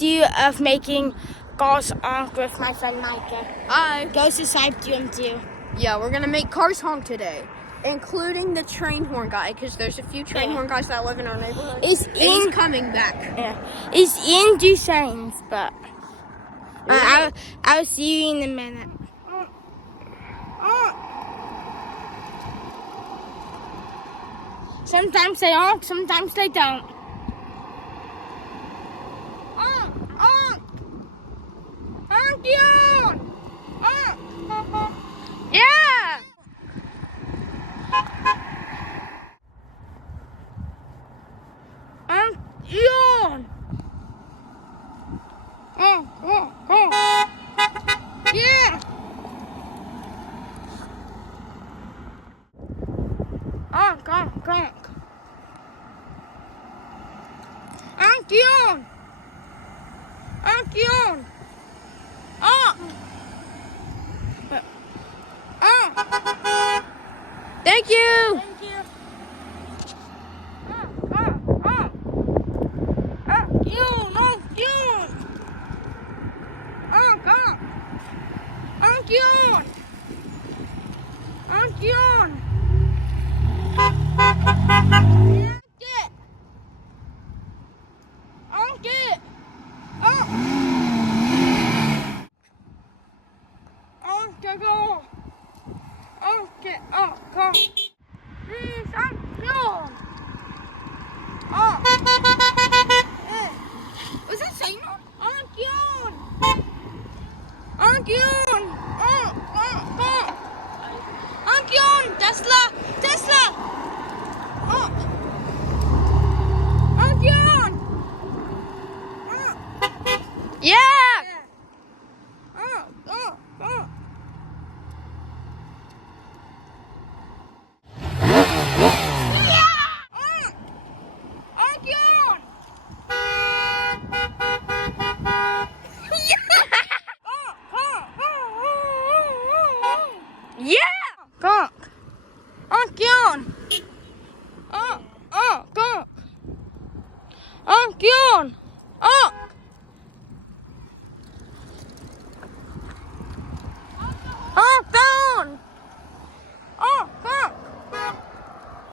do of making cars honk with my friend Micah. Hi. Go subscribe to him too. Yeah, we're gonna make cars honk today, including the train horn guy, because there's a few train horn guys that live in our neighborhood. He's coming back. Yeah, he's in Duchesne's, but I'll see you in a minute. Sometimes they honk, sometimes they don't. Honk you! Yeah! Honk you! Yeah! Honk, honk, honk. Honk you! Honk you! Thank you. Thank you. Was that saying on? Ankion! Tesla! Ankion! Yeah. Yeah.